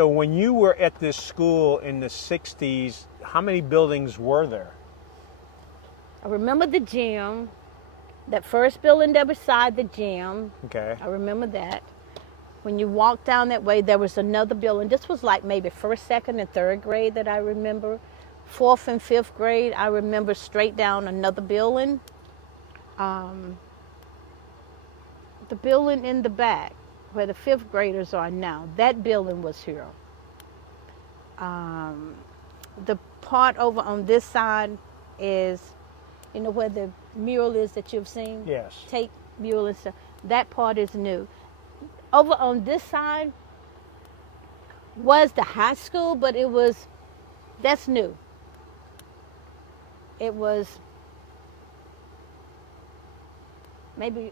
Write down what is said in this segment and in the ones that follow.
So when you were at this school in the 60s, how many buildings were there? I remember the gym, that first building that was beside the gym. Okay. I remember that. When you walked down that way, there was another building. This was like maybe first, second, and third grade that I remember. Fourth and fifth grade, I remember straight down another building. The building in the back, where the fifth graders are now, that building was here. The part over on this side is, you know, where the mural is that you've seen? Yes. Take mural and stuff. That part is new. Over on this side was the high school, but that's new. It was maybe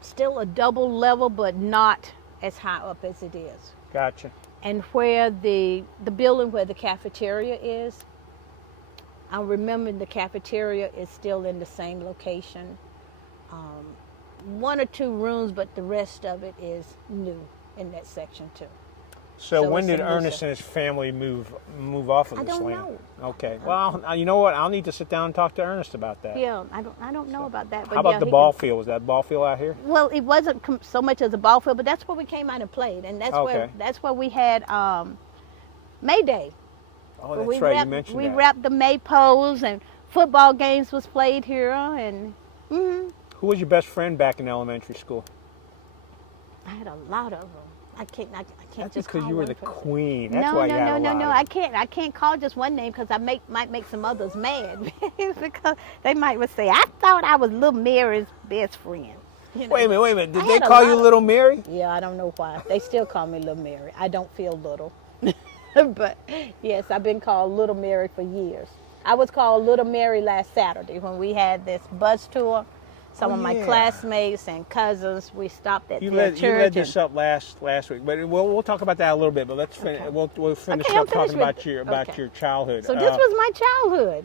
still a double level, but not as high up as it is. Gotcha. And where the building where the cafeteria is, I remember the cafeteria is still in the same location. One or two rooms, but the rest of it is new in that section too. So when did Ernest and his family move off of this land? I don't know. Okay. Well, you know what? I'll need to sit down and talk to Ernest about that. Yeah, I don't know about that. But how about yeah, the ball field? Was that ball field out here? Well, it wasn't so much as a ball field, but that's where we came out and played, and that's where we had May Day. Oh, that's right. You mentioned we that. wrapped the maypoles, and football games was played here, and. Mm-hmm. Who was your best friend back in elementary school? I had a lot of them. I can't That's just because call you were one the person. queen. That's why you had a lot of them. I can't call just one name because might make some others mad because they might say I thought I was Little Mary's best friend. You know? Wait a minute. Did they call you Little Mary? Yeah, I don't know why. They still call me Little Mary. I don't feel little, but yes, I've been called Little Mary for years. I was called Little Mary last Saturday when we had this bus tour. Some of my classmates and cousins, we stopped at their church. You led this up last week, but we'll talk about that a little bit. But let's finish. Okay. We'll finish up talking about your childhood. So this was my childhood.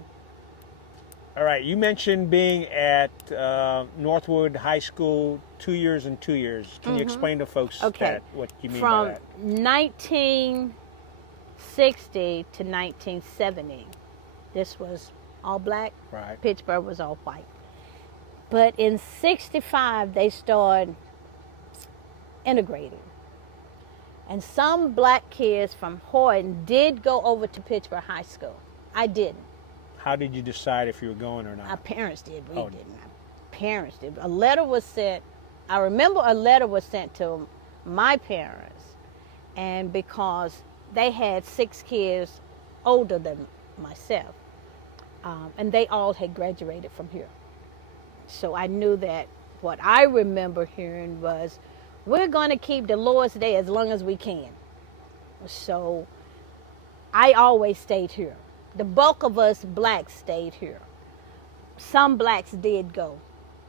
All right, you mentioned being at Northwood High School 2 years and 2 years. Can you explain to folks what you mean by that? From 1960 to 1970, this was all black. Right. Pittsboro was all white. But in 65, they started integrating. And some black kids from Horton did go over to Pittsboro High School. I didn't. How did you decide if you were going or not? Our parents did. We didn't. Our parents did. A letter was sent. I remember a letter was sent to my parents. And because they had 6 kids older than myself. And they all had graduated from here. So I knew that what I remember hearing was, we're going to keep Dolores Day as long as we can. So I always stayed here. The bulk of us blacks stayed here. Some blacks did go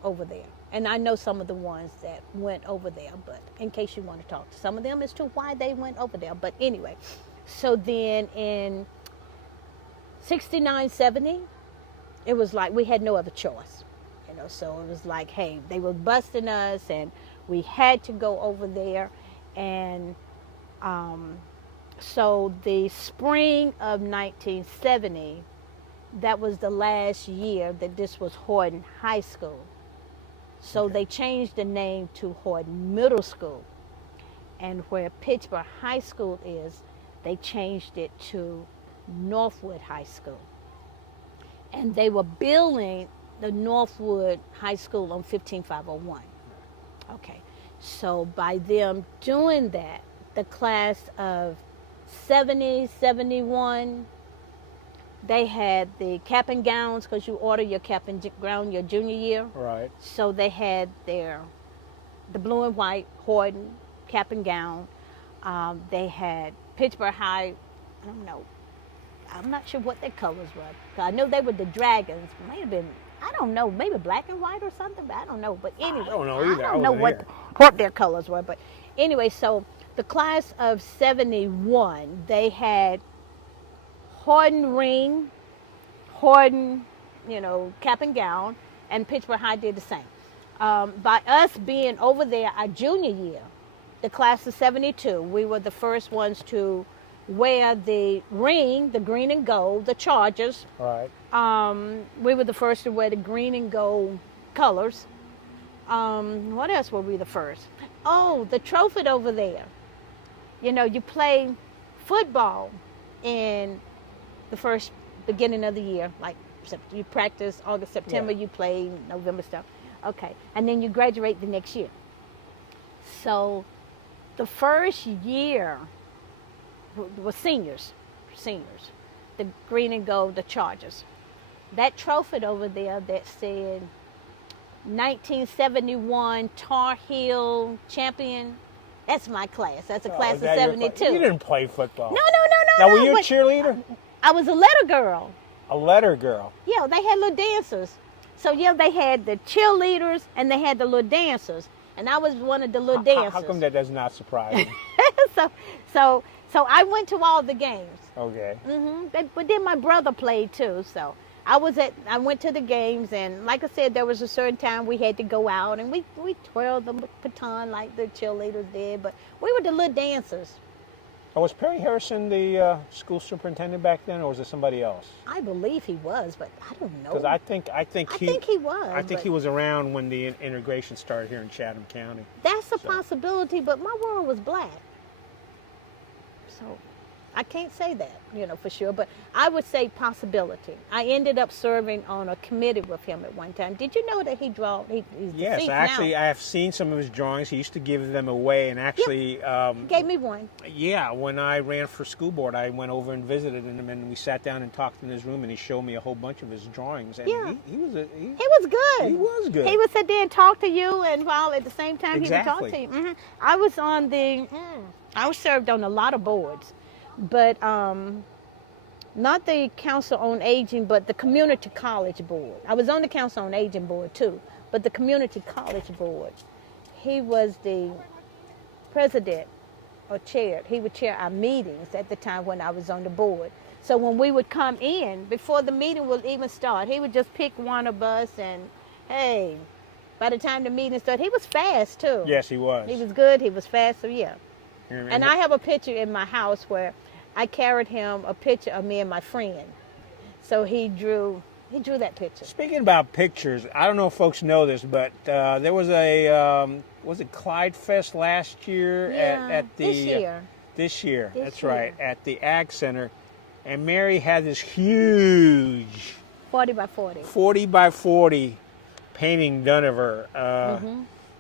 over there. And I know some of the ones that went over there, but in case you want to talk to some of them as to why they went over there. But anyway, so then in 69, 70, it was like we had no other choice. So it was like, hey, they were busting us and we had to go over there. And so the spring of 1970, that was the last year that this was Horton High School. So they changed the name to Horton Middle School. And where Pittsboro High School is, they changed it to Northwood High School. And they were building the Northwood High School on 15501. Okay, so by them doing that, the class of 70, 71, they had the cap and gowns because you order your cap and gown your junior year. Right. So they had the blue and white Horton cap and gown. They had Pittsboro High, I don't know, I'm not sure what their colors were. I know they were the Dragons. Might have been, I don't know, maybe black and white or something, but I don't know. But anyway, I don't know either. I don't know what their colors were. But anyway, so the class of 71, they had Horton ring, Horton, cap and gown, and Pittsboro High did the same. By us being over there our junior year, the class of 72. We were the first ones to wear the ring, the green and gold, the Chargers. Right. We were the first to wear the green and gold colors. What else were we the first? Oh, the trophy over there. You know, you play football in the first beginning of the year, like you practice August, September, you play November stuff. Okay, and then you graduate the next year. So the first year was seniors, the green and gold, the Chargers. That trophy over there that said 1971 Tar Heel champion, that's my class. That's a class of 72. You didn't play football. No. Now, were you a cheerleader? I was a letter girl. A letter girl? Yeah, they had little dancers. So, yeah, they had the cheerleaders and they had the little dancers. And I was one of the little dancers. How come that does not surprise me? So I went to all the games. Okay. But then my brother played too. So I went to the games, and like I said, there was a certain time we had to go out and we twirled the baton like the cheerleaders did. But we were the little dancers. Oh, was Perry Harrison the school superintendent back then, or was it somebody else? I believe he was, but I don't know. Because I think he was. I think he was around when the integration started here in Chatham County. That's a possibility, but my world was black, so I can't say that, for sure. But I would say possibility. I ended up serving on a committee with him at one time. Did you know that he draw? He's yes, actually, now. I have seen some of his drawings. He used to give them away, and actually, he gave me one. Yeah, when I ran for school board, I went over and visited him, and we sat down and talked in his room, and he showed me a whole bunch of his drawings. And he was he was good. He was good. He would sit there and talk to you, and while at the same time Exactly. he would talk to you. I was on I was served on a lot of boards. But not the Council on Aging, but the Community College Board. I was on the Council on Aging Board too, but the Community College Board. He was the president or chair. He would chair our meetings at the time when I was on the board. So when we would come in, before the meeting would even start, he would just pick one of us and, hey, by the time the meeting started, he was fast too. Yes, he was. He was good, he was fast, so yeah. And I have a picture in my house where I carried him a picture of me and my friend. So he drew that picture. Speaking about pictures, I don't know if folks know this, but there was was it Clyde Fest last year at the this year. That's right, at the Ag Center, and Mary had this huge 40 by 40 painting done of her.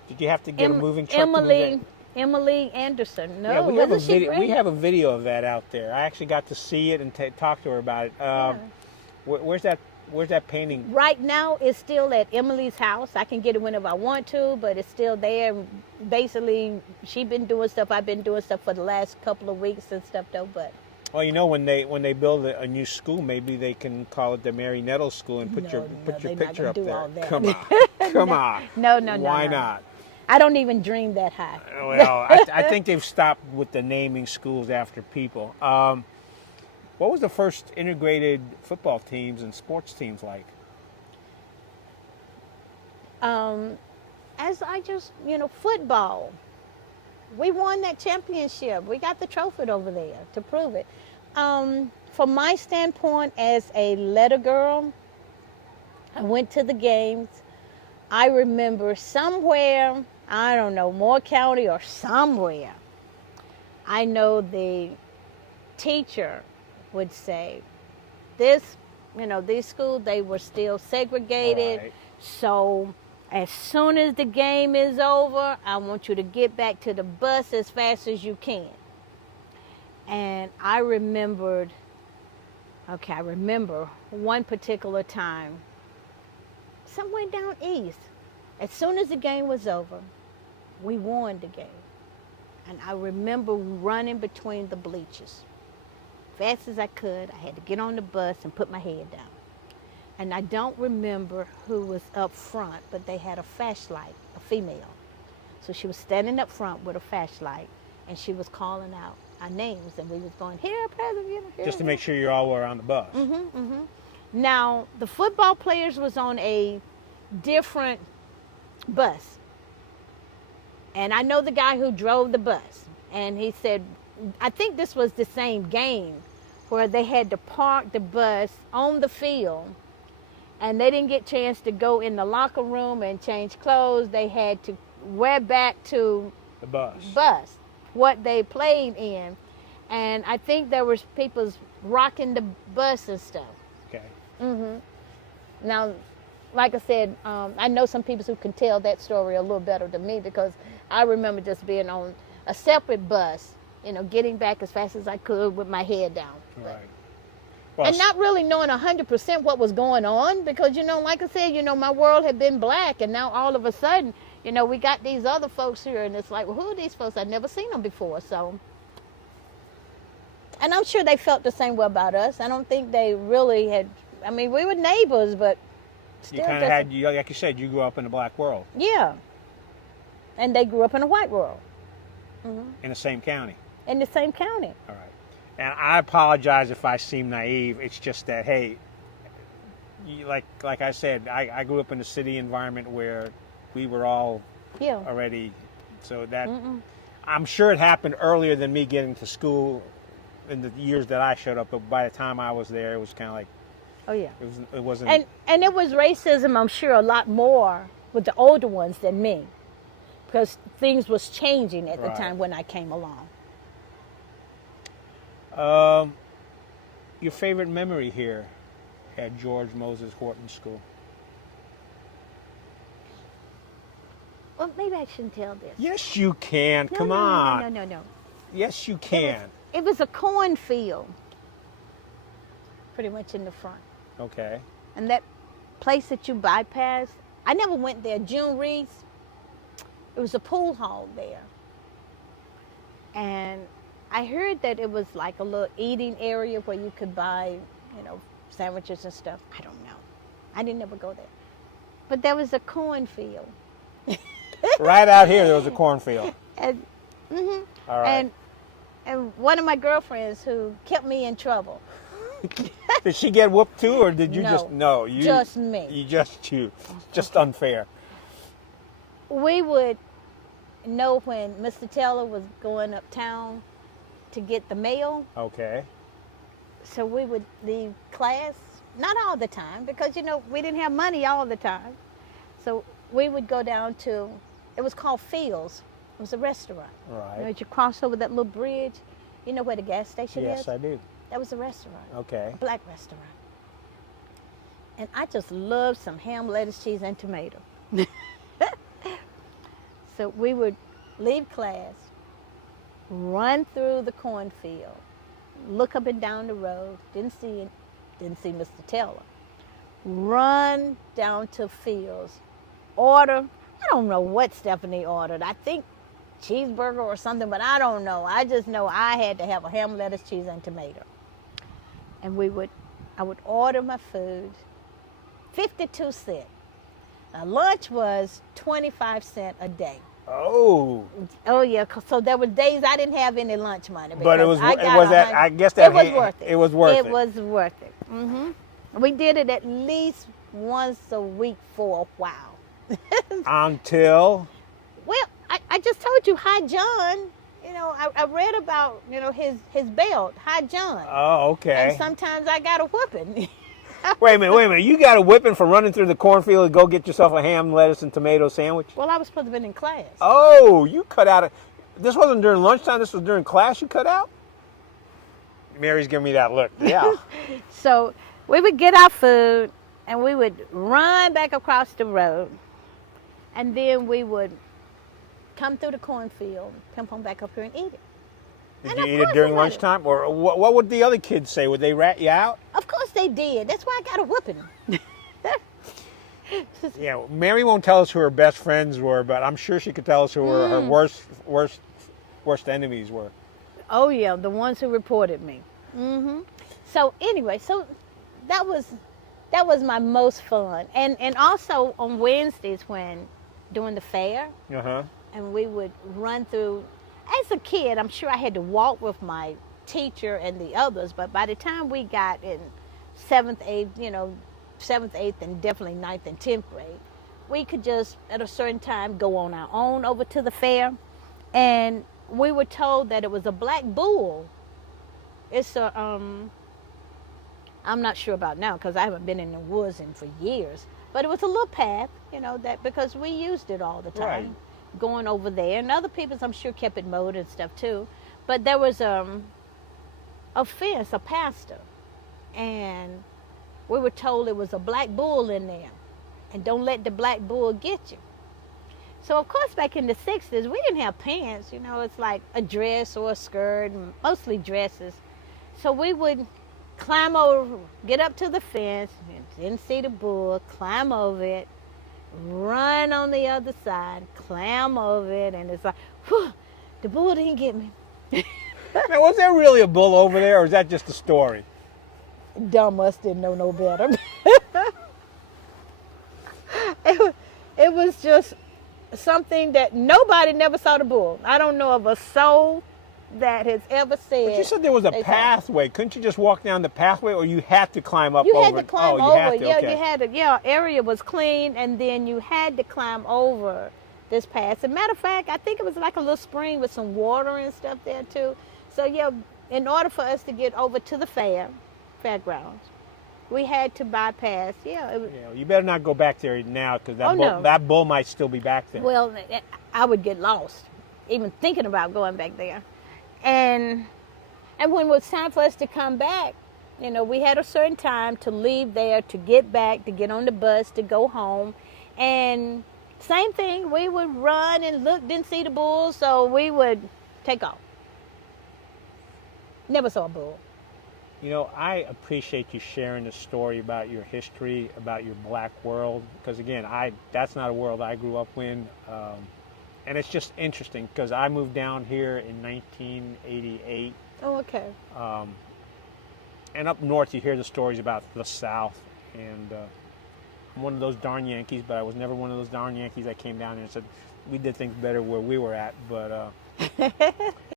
Did you have to get a moving truck to move that? Emily Anderson. No, yeah, we have a video of that out there. I actually got to see it and talk to her about it. Where's that painting? Right now, it's still at Emily's house. I can get it whenever I want to, but it's still there. Basically, she's been doing stuff. I've been doing stuff for the last couple of weeks and stuff, though. But well, when they build a new school, maybe they can call it the Mary Nettles School and put your picture up there. Come on, come on. No. Why not? I don't even dream that high. Well, I think they've stopped with the naming schools after people. What was the first integrated football teams and sports teams like? As I just, football. We won that championship. We got the trophy over there to prove it. From my standpoint as a letter girl, I went to the games. I remember somewhere, I don't know, Moore County or somewhere, I know the teacher would say, these schools, they were still segregated. Right. So as soon as the game is over, I want you to get back to the bus as fast as you can. And I remember one particular time, somewhere down east, as soon as the game was over, we won the game. And I remember running between the bleachers. Fast as I could, I had to get on the bus and put my head down. And I don't remember who was up front, but they had a flashlight, a female. So she was standing up front with a flashlight, and she was calling out our names, and we was going, here, President, here. Just to make sure you all were on the bus. Now, the football players was on a different bus. And I know the guy who drove the bus. And he said, I think this was the same game where they had to park the bus on the field. And they didn't get a chance to go in the locker room and change clothes. They had to wear back to the bus what they played in. And I think there was people rocking the bus and stuff. Okay. Now, like I said, I know some people who can tell that story a little better than me, because I remember just being on a separate bus, getting back as fast as I could with my head down. Right. Well, and not really knowing 100% what was going on, because, like I said, my world had been black, and now all of a sudden, we got these other folks here, and it's like, well, who are these folks? I'd never seen them before, so. And I'm sure they felt the same way about us. I don't think they really had, we were neighbors, but still. You kind of had, like you said, you grew up in the black world. Yeah. And they grew up in a white world. In the same county. In the same county. All right. And I apologize if I seem naive. It's just that, hey, like I said, I grew up in a city environment where we were all already, so that I'm sure it happened earlier than me getting to school in the years that I showed up. But by the time I was there, it was kind of like, oh yeah, it wasn't. And it was racism, I'm sure, a lot more with the older ones than me, because things was changing at the time when I came along. Your favorite memory here at George Moses Horton School? Well, maybe I shouldn't tell this. Yes, you can. No, Come no, on. No. Yes, you can. It was a cornfield, pretty much in the front. Okay. And that place that you bypassed, I never went there. June Reed's, it was a pool hall there. And I heard that it was like a little eating area where you could buy, sandwiches and stuff. I don't know. I didn't ever go there. But there was a cornfield. Right out here, there was a cornfield. And, All right. And one of my girlfriends who kept me in trouble. Did she get whooped too, or did you just just me. You just unfair. We would know when Mr. Taylor was going uptown to get the mail. Okay. So we would leave class, not all the time, because we didn't have money all the time. So we would go down to, it was called Fields. It was a restaurant. Right. As you cross over that little bridge, you know where the gas station is? Yes, I do. That was a restaurant. Okay. A black restaurant. And I just loved some ham, lettuce, cheese, and tomato. So we would leave class, run through the cornfield, look up and down the road, didn't see Mr. Taylor, run down to Fields, order, I don't know what Stephanie ordered. I think cheeseburger or something, but I don't know. I just know I had to have a ham, lettuce, cheese, and tomato. And I would order my food, 52 cents. Now lunch was 25 cents a day. Oh. Oh yeah. So there were days I didn't have any lunch money. But it was worth it. It was worth it. We did it at least once a week for a while. Until? Well, I just told you, High John. I read about his belt, High John. Oh, okay. And sometimes I got a whooping. Wait a minute. You got a whipping for running through the cornfield to go get yourself a ham, lettuce, and tomato sandwich? Well, I was supposed to have been in class. Oh, you cut out. This wasn't during lunchtime. This was during class you cut out? Mary's giving me that look. Yeah. So we would get our food, and we would run back across the road, and then we would come through the cornfield, come on back up here and eat it. Did you eat it during lunchtime? Or what would the other kids say? Would they rat you out? Of course they did. That's why I got a whooping. Yeah, Mary won't tell us who her best friends were, but I'm sure she could tell us who her worst enemies were. Oh yeah, the ones who reported me. So anyway, that was my most fun, and also on Wednesdays when doing the fair, and we would run through. As a kid, I'm sure I had to walk with my teacher and the others, but by the time we got in 7th, 8th, and definitely 9th and 10th grade, we could just, at a certain time, go on our own over to the fair. And we were told that it was a black bull. It's a, I'm not sure about now because I haven't been in the woods for years. But it was a little path, you know, that because we used it all the time, right, going over there. And other people, I'm sure, kept it mowed and stuff too. But there was a fence, a pasture, and we were told it was a black bull in there. And don't let the black bull get you. So, of course, back in the 60s, we didn't have pants. You know, it's like a dress or a skirt, mostly dresses. So we would climb over, get up to the fence, didn't see the bull, climb over it, run on the other side, climb over it, and it's like, whew, the bull didn't get me. Now, was there really a bull over there, or is that just a story? Dumb us didn't know no better. It was just something that nobody never saw the bull. I don't know of a soul that has ever said. But you said there was a pathway. Couldn't you just walk down the pathway, or you had to climb up over? You had to climb over. You had to, yeah, okay. You had to. Yeah, area was clean, and then you had to climb over this path. As a matter of fact, I think it was like a little spring with some water and stuff there too. So yeah, in order for us to get over to the fairgrounds, we had to bypass. Yeah, you better not go back there now because that bull might still be back there. Well, I would get lost even thinking about going back there. And when it was time for us to come back, you know, we had a certain time to leave there, to get back, to get on the bus, to go home. And same thing, we would run and look, didn't see the bull, so we would take off. Never saw a bull. You know, I appreciate you sharing the story about your history, about your black world, because again, that's not a world I grew up in. And it's just interesting because I moved down here in 1988. Oh, okay. And up north, you hear the stories about the South. And I'm one of those darn Yankees, but I was never one of those darn Yankees that came down here and said, we did things better where we were at. But